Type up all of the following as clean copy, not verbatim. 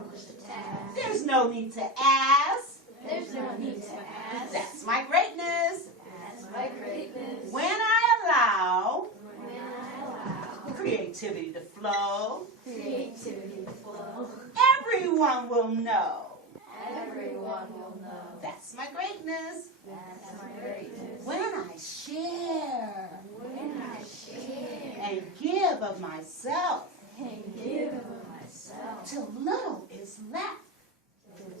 accomplish the task. There's no need to ask. There's no need to ask. That's my greatness. That's my greatness. When I allow creativity to flow, Creativity to flow. everyone will know. Everyone will know. That's my greatness. That's my greatness. When I share When I share and give of myself, and give of myself, till little is left.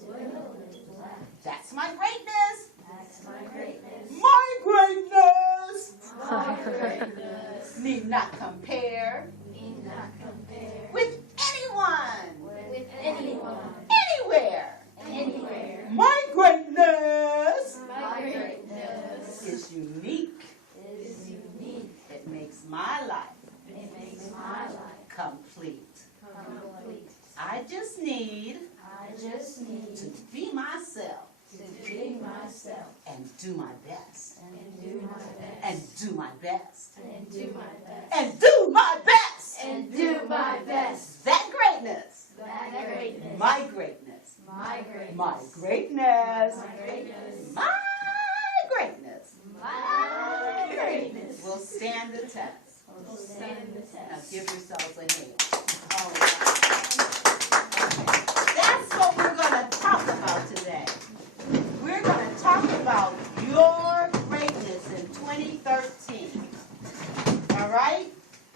little is left. That's my greatness. That's my greatness. My greatness My greatness. need not compare Need not compare with anyone, with anyone, anywhere. anywhere. My greatness My greatness is unique. is unique. It makes my life It makes my life complete. complete. I just need I just need to be myself to be myself and do my best. and do my best. And do my best. And do my best. And do my best. And do my best. That greatness. That greatness. My greatness. My greatness. My greatness. My greatness. My greatness My greatness. will stand the test. Will stand the Now test. give yourselves a hand. All right. That's what we're going to talk about today. We're going to talk about your greatness in 2013. All right?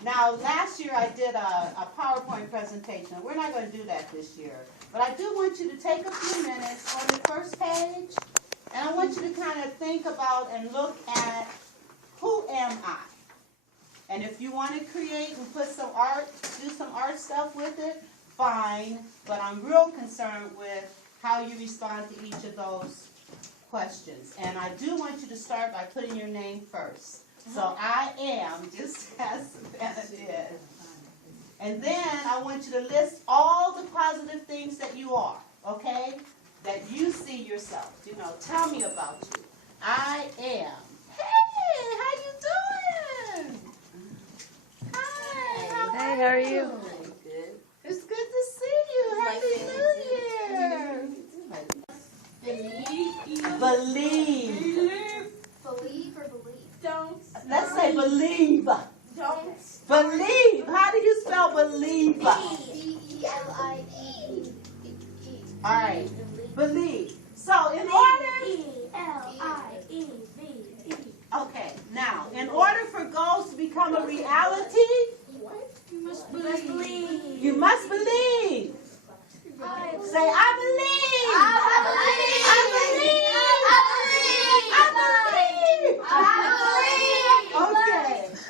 Now, last year I did a PowerPoint presentation. We're not going to do that this year. But I do want you to take a few minutes on the first page, and I want you to kind of think about and look at, who am I? And if you want to create and put some art, do some art stuff with it, fine. But I'm real concerned with how you respond to each of those questions. And I do want you to start by putting your name first. So I am, just as Savannah did. And then I want you to list all the positive things that you are, okay? That you see yourself. You know, tell me about you. I am. Hey, how you doing? Hi. Hey, how are you? Good. It's good to see you. Happy New Year. Believe. Believe or believe? Don't. Let's say believe. Don't. Believe. How do you spell believe? B-E-L-I-E. All right. Believe. So in order, E-L-I-E-V-E. okay, now, in order for goals to become a reality, You must believe. you must believe. Say, I believe.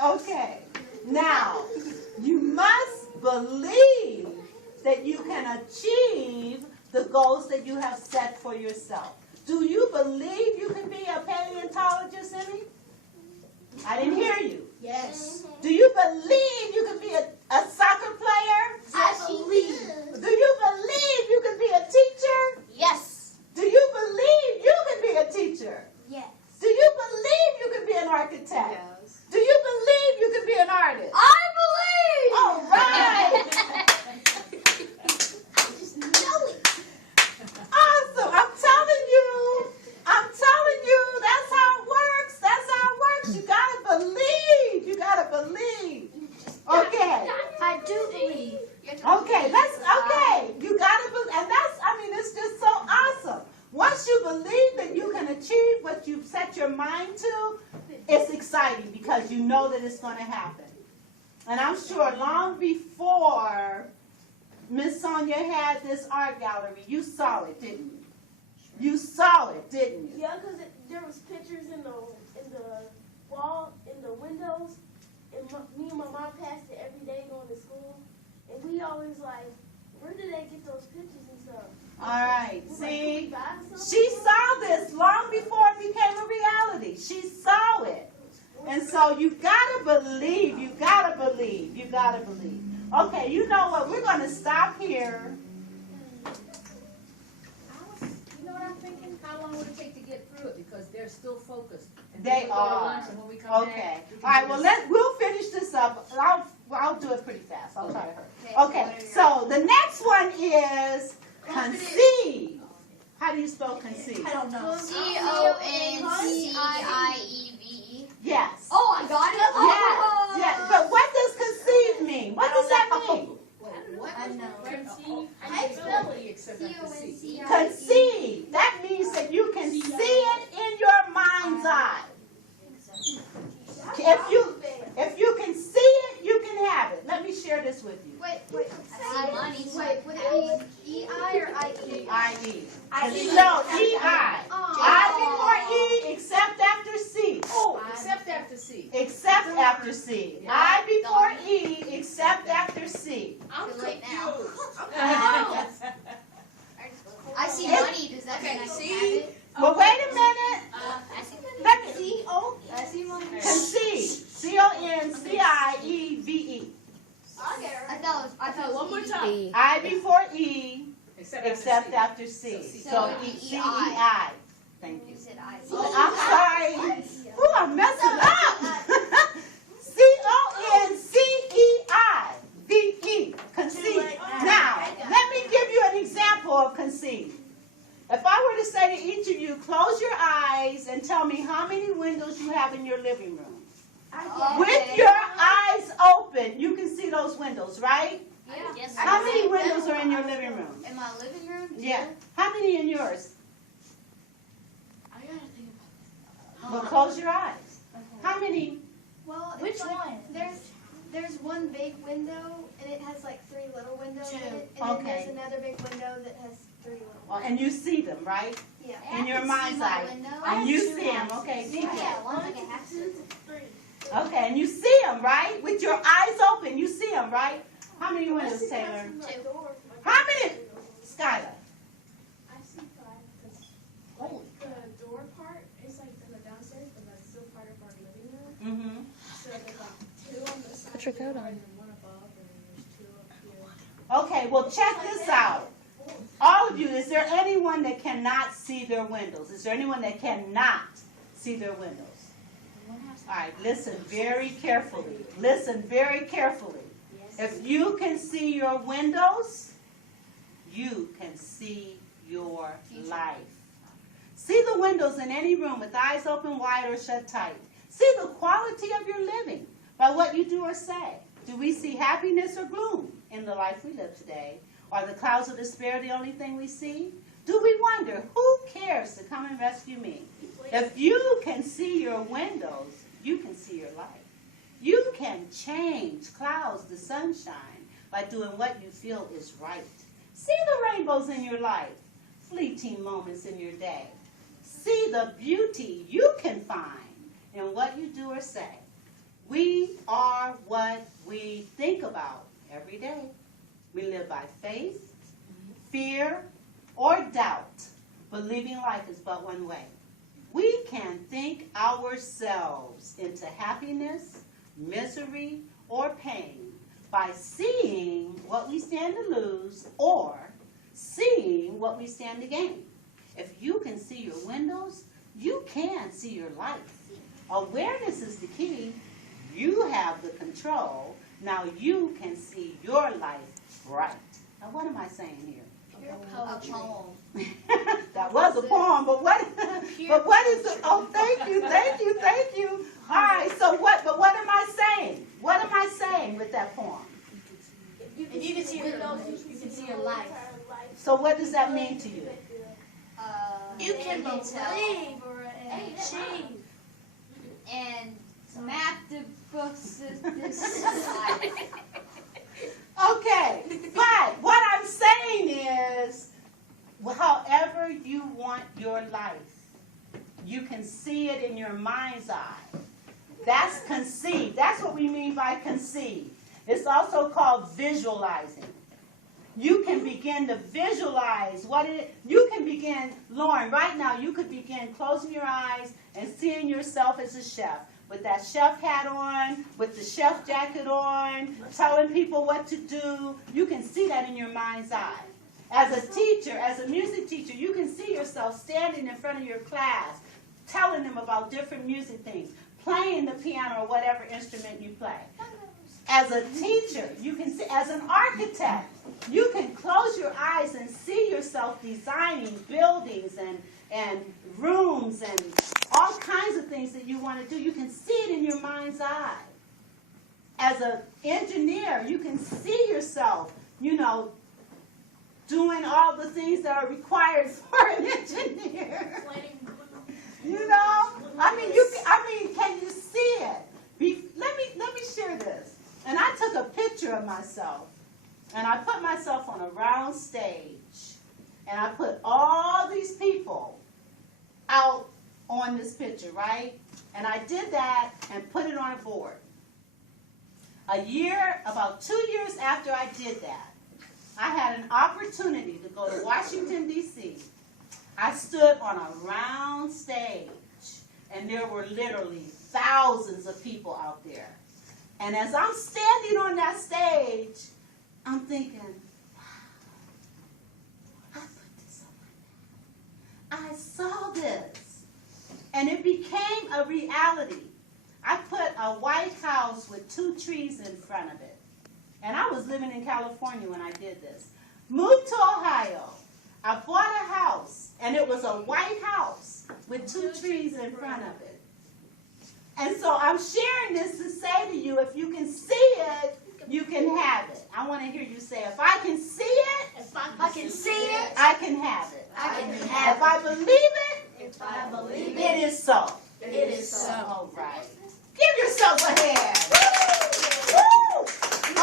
Okay. Now, you must believe that you can achieve the goals that you have set for yourself. Do you believe you can be a paleontologist, Emmy? I didn't hear you. Yes. Do you believe you can be a soccer player? I believe. Do you believe you can be a teacher? Yes. Do you believe you can be a teacher? Yes. Do you believe you can be an architect? Do you believe you can be an artist? I believe. All right. Just know it. Awesome. I'm telling you, that's how it works. That's how it works. You gotta believe. You gotta believe. Okay. I do believe. Okay, you gotta believe, and it's just so awesome. Once you believe that you can achieve what you've set your mind to, it's exciting because you know that it's going to happen. And I'm sure long before Miss Sonia had this art gallery, you saw it, didn't you? You saw it, didn't you? Yeah, because there was pictures in the wall, in the windows, and me and my mom passed it every day going to school, and we always like, where did they get those pictures and stuff? All right, We're see? like, "Can we buy some?" She saw this long before it became a reality. She saw it. And so you gotta believe, you gotta believe, you gotta believe. Okay, you know what? We're gonna stop here. You know what I'm thinking? How long would it take to get through it? Because they're still focused. And They then we'll go to are. lunch, and when we come Okay. back, we can All right, do well, this. we'll finish this up. I'll do it pretty fast. I'll try to hurry. Okay. Okay, so the next one is Conceive. How do you spell conceive? I don't know. CONCIEVE. Yes. Oh, I got it. Yes. Yes. But what does conceive mean? What does that mean? I know. How do you spell it except I can see? Conceive. That means that you can see it in your mind's eye. If you can see it, you can have it. Let me share this with you. Wait. I see money. Wait, would it be EI or IE? I-E. I-E. No, E-I. I before E, except after C. Oh, except after C. Except after C. I before E, except after C. I'm Too late now. confused. I see Yes. money. Does that mean I can have it? Well, wait a minute. I see money. Let me I see money. conceive. C-O-N-C-I-E-V-E. I thought One more time. I before E, Except except after after C. So So E- C-E-I. Thank you. You said I. I'm sorry. Ooh, I'm messing up. C-O-N-C-E-I-V-E. Conceive. Now, let me give you an example of conceive. If I were to say to each of you, close your eyes and tell me how many windows you have in your living room. With your eyes open, you can see those windows, right? Yeah. Yes. How many windows are in your living room? In my living room? Yeah. How many in yours? I gotta think about Well, close your eyes. How many? Well, Which it's like, one? There's one big window and it has like 3 little windows in it, and Okay. then there's another big window that has 3 little. Oh, and you see them, right? Yeah. In your mind's eye. And you see them, okay? DJ. One's like a half. Okay, and you see them, right? With your eyes open, you see them, right? How many windows, Taylor? How many? Skylar. I see 5 because Holy. the door part is like in the downstairs, but that's still part of our living room. Mm-hmm. So there's like 2 on the side. Put your coat on. And then 1 above, and then there's 2 up here. Okay, well, check this out. All of you, is there anyone that cannot see their windows? Is there anyone that cannot see their windows? All right, listen very carefully. Listen very carefully. If you can see your windows, you can see your life. See the windows in any room with eyes open wide or shut tight. See the quality of your living by what you do or say. Do we see happiness or gloom in the life we live today? Are the clouds of despair the only thing we see? Do we wonder, who cares to come and rescue me? If you can see your windows, you can see your life. You can change clouds to sunshine by doing what you feel is right. See the rainbows in your life, fleeting moments in your day. See the beauty you can find in what you do or say. We are what we think about every day. We live by faith, fear, or doubt, believing life is but one way. We can think ourselves into happiness, misery, or pain by seeing what we stand to lose or seeing what we stand to gain. If you can see your windows, you can see your life. Awareness is the key. You have the control. Now you can see your life bright. Now what am I saying here? A poem. That was a poem, but what is the, oh, thank you. All right, so what am I saying? What am I saying with that poem? If you can see your windows, you can see your life. So what does that mean to you? You can tell. believe and achieve. And map the books this life. Okay, but what I'm saying is, however you want your life, you can see it in your mind's eye. That's conceive. That's what we mean by conceive. It's also called visualizing. You can begin to visualize what it, you can begin, Lauren, right now you could begin closing your eyes and seeing yourself as a chef. With that chef hat on, with the chef jacket on, telling people what to do. You can see that in your mind's eye. As a teacher, as a music teacher, you can see yourself standing in front of your class, telling them about different music things, playing the piano or whatever instrument you play. As a teacher, you can see, as an architect, you can close your eyes and see yourself designing buildings and rooms and all kinds of things that you want to do. You can see it in your mind's eye. As an engineer, you can see yourself, doing all the things that are required for an engineer. Can you see it? Let me share this. And I took a picture of myself, and I put myself on a round stage, and I put all these people out on this picture, right? And I did that and put it on a board. About 2 years after I did that, I had an opportunity to go to Washington, D.C. I stood on a round stage, and there were literally thousands of people out there. And as I'm standing on that stage, I'm thinking, wow, I put this on my map. I saw this. And it became a reality. I put a White House with 2 trees in front of it. And I was living in California when I did this. Moved to Ohio. I bought a house, and it was a White House with 2 trees in front of it. And so I'm sharing this to say to you, if you can see it, you can have it. I want to hear you say, if I can see it, I can see it. I can have it. I can have If I believe it, If I believe it is so. it is so. All right. Give yourself a hand. Woo!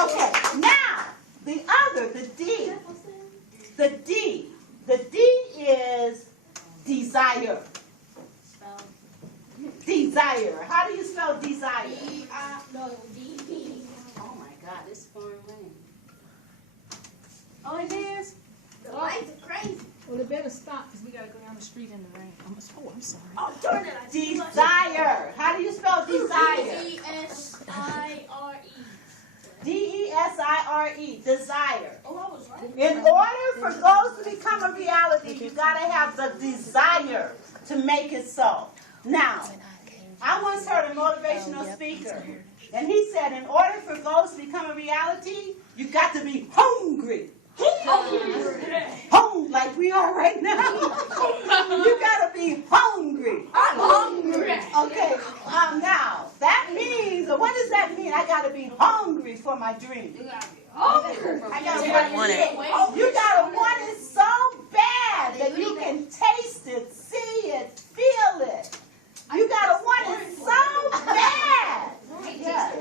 Okay, now, the D. The D. The D is desire. Desire. How do you spell desire? D-E. Oh my God, this phone ring. Oh, it is? The lights are crazy. Well, it better stop because we got to go down the street in the rain. I'm sorry. Oh, darn it. Desire. How do you spell desire? D-E-S-I-R-E. D-E-S-I-R-E. Desire. Oh, I was right. In order for goals to become a reality, you got to have the desire to make it so. Now, I once heard a motivational speaker, and he said, in order for goals to become a reality, you got to be hungry. Like we are right now. You got to be hungry. I'm hungry. Okay, now, that means, what does that mean? I got to be hungry for my dream. I gotta want it. You got to want it so bad that you can taste it, see it, feel it. You got to want it so bad. Yes.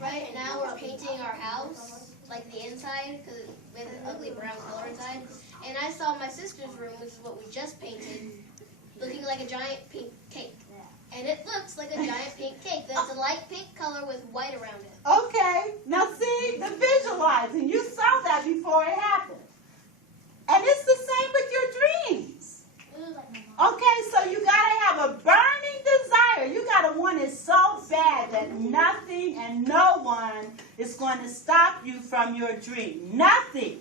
Right now we're painting our house, like the inside, because we have an ugly brown color inside. And I saw my sister's room, which is what we just painted, looking like a giant pink cake. And it looks like a giant pink cake. That's a light pink color with white around it. Okay, now see, the visualizing, you saw that before it happened. And it's the same with your dreams. Okay, so you got to have a burning desire. You got to want it so bad that nothing and no one is going to stop you from your dream. Nothing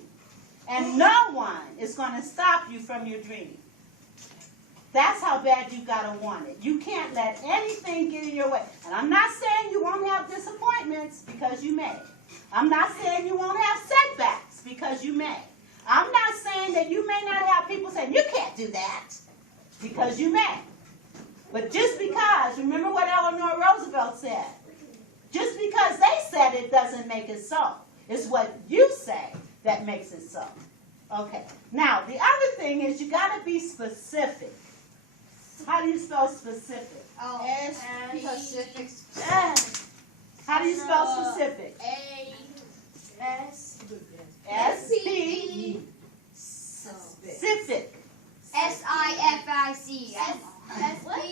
and no one is going to stop you from your dream. That's how bad you got to want it. You can't let anything get in your way. And I'm not saying you won't have disappointments, because you may. I'm not saying you won't have setbacks, because you may. I'm not saying that you may not have people saying, you can't do that, because you may. But just because, remember what Eleanor Roosevelt said, just because they said it doesn't make it so. It's what you say that makes it so. Okay. Now, the other thing is you got to be specific. How do you spell specific? Oh, Specific. How do you spell specific? S-P. Specific. S-I-F-I-C.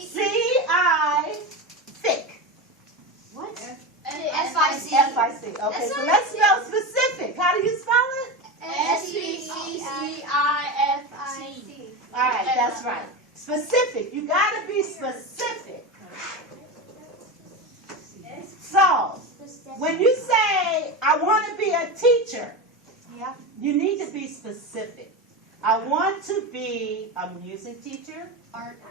C-I. Thick. What? F-I-C. Okay, so let's spell specific. How do you spell it? S-P-E-C-I-F-C. All right, that's right. Specific. You got to be specific. So, when you say, I want to be a teacher, you need to be specific. I want to be a music teacher.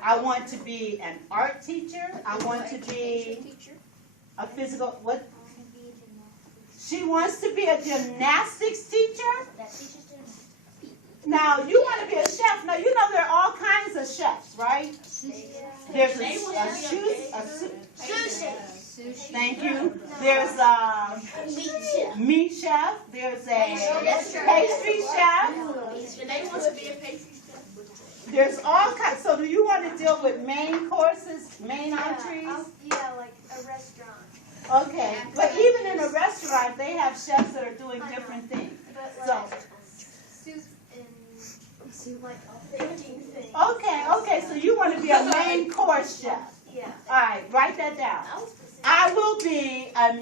I want to be an art teacher. I want to be a physical, what? She wants to be a gymnastics teacher. That teaches students. Now, you want to be a chef. Now, you know there are all kinds of chefs, right? There's Sushi. thank you. There's a meat chef. There's a pastry chef. Renee wants to be a pastry chef. There's all kinds. So do you want to deal with main courses, main entrees? Yeah, like a restaurant. Okay. But even in a restaurant, they have chefs that are doing different things. But So, like baking thing. okay. So you want to be a main course chef. Yeah. All right, write that down. I will be a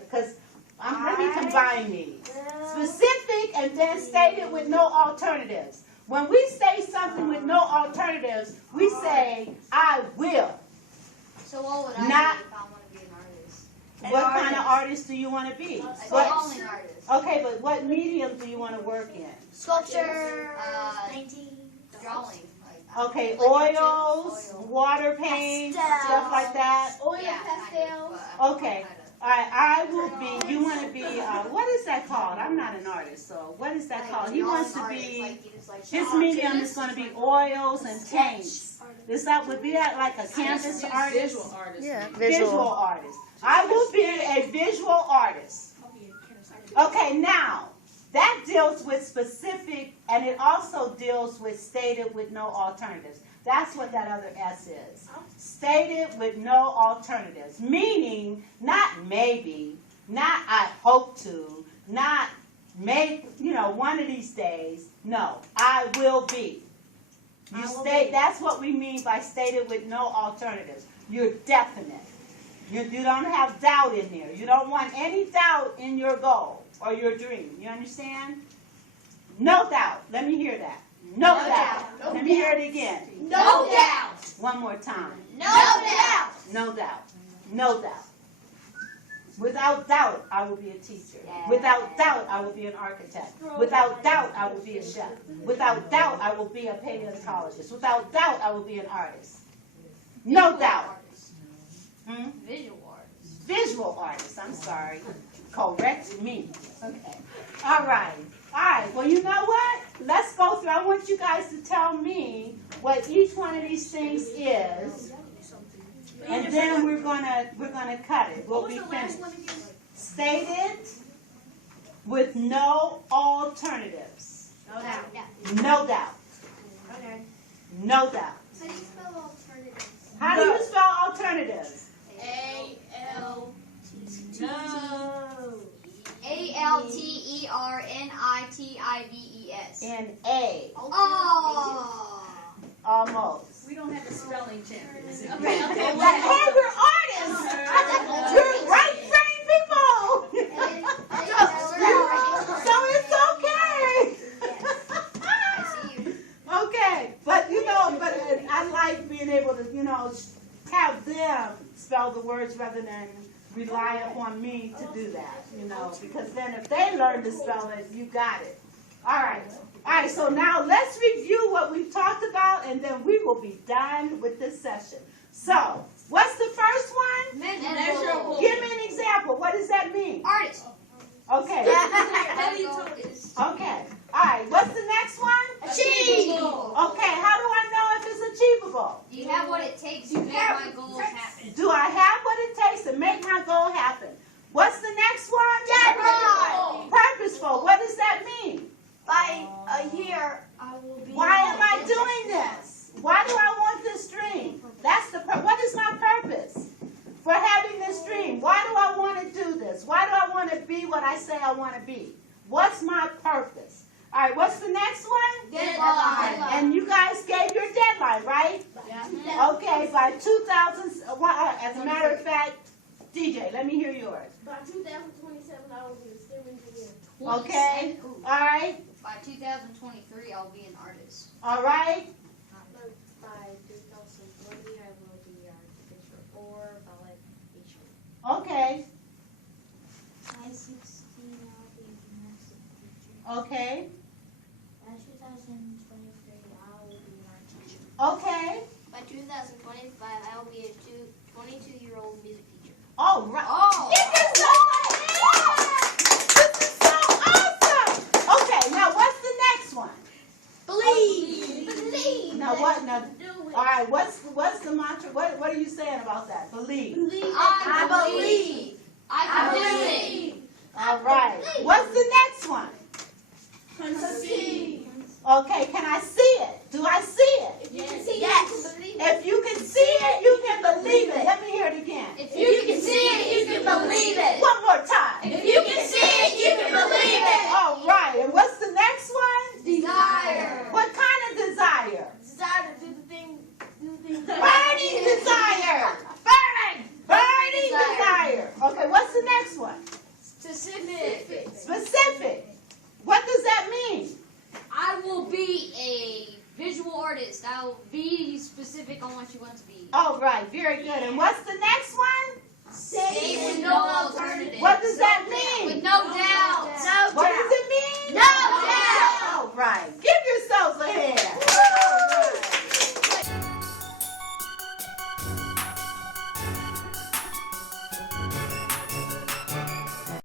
because let me combine these. Specific and then stated with no alternatives. When we say something with no alternatives, we say, I will. So what would I Not- be if I want to be an artist? What kind of artist do you want to be? A What, drawing artist. okay, but what medium do you want to work in? Sculpture, Painting. Drawing. Like, Okay, like oils, oil. water paint, Pastel. stuff like that. Oil Yeah, pastels. Okay. I will be, you want to be, what is that called? I'm not an artist, so what is that called? He wants to be, his medium is going to be oils and paints. Is that, would be that like a canvas artist? Visual artist. Yeah, Visual artist. I will be a visual artist. Okay, now, that deals with specific, and it also deals with stated with no alternatives. That's what that other S is. Stated with no alternatives. Meaning, not maybe, not I hope to, not may, one of these days. No, I will be. You state, that's what we mean by stated with no alternatives. You're definite. You don't have doubt in there. You don't want any doubt in your goal or your dream. You understand? No doubt. Let me hear that. No doubt. Let me hear it again. No doubt. One more time. No doubt. No doubt. No doubt. Without doubt, I will be a teacher. Without doubt, I will be an architect. Without doubt, I will be a chef. Without doubt, I will be a paleontologist. Without doubt, I will be an artist. No doubt. Hmm? Visual artist. Visual artist, I'm sorry. Correct me. Okay. All right. All right. Well, you know what? Let's go through. I want you guys to tell me what each one of these things is. And then we're gonna cut it. We'll be finished. Stated with no alternatives. No doubt. No doubt. Okay. No doubt. How do you spell alternatives? How do you spell alternatives? ALTERNITIVES. N-A. Oh. Almost. We don't have the spelling champions. Hey, we're artists. You're right-brain people. So it's okay. Okay, but I like being able to, have them spell the words rather than rely upon me to do that, because then if they learn to spell it, you got it. All right, so now let's review what we've talked about, and then we will be done with this session. So, what's the first one? Measurable. Give me an example. What does that mean? Artist. Okay. Okay. All right, what's the next one? Achievable. Okay, how do I know if it's achievable? Do you have what it takes to make my goals happen? Do I have what it takes to make my goal happen? What's the next one? Deadline. Purposeful. What does that mean? By a year, I will be. Why am I doing this? Why do I want this dream? What is my purpose for having this dream? Why do I want to do this? Why do I want to be what I say I want to be? What's my purpose? All right, what's the next one? Deadline. And you guys gave your deadline, right? Yeah. Okay, by 2000, as a matter of fact, DJ, let me hear yours. By 2027, I will be a STEM engineer. Okay, all right, By 2023, I'll be an artist. all right. By 2020, I will be architecture or ballet teacher. Okay, By 16, I'll be a gymnastics teacher. okay, By 2023, I will be an art teacher. okay. By 2025, I will be a 22-year-old music teacher. All right. Oh. Give yourself a hand! Now what? Now, Do it. all right. What's the mantra? What are you saying about that? Believe. I believe. I can do it. All right. What's the next one? Conceive. Okay. Can I see it? Do I see it? If you can see Yes. it, you can believe it. If you can see it, you can believe it. Let me hear it again. If you can see it, you can believe it. One more time. If you can see it, you can believe it. All right. And what's the next one? Desire. What kind of desire? Desire to do the thing. Burning desire. Burning desire. Okay. What's the next one? Specific. Specific. What does that mean? I will be a visual artist. I'll be specific on what you want to be. All right. Very good. And what's the next one? Stay with no alternative. What does that mean? With no doubt. What does it mean? No doubt. All right.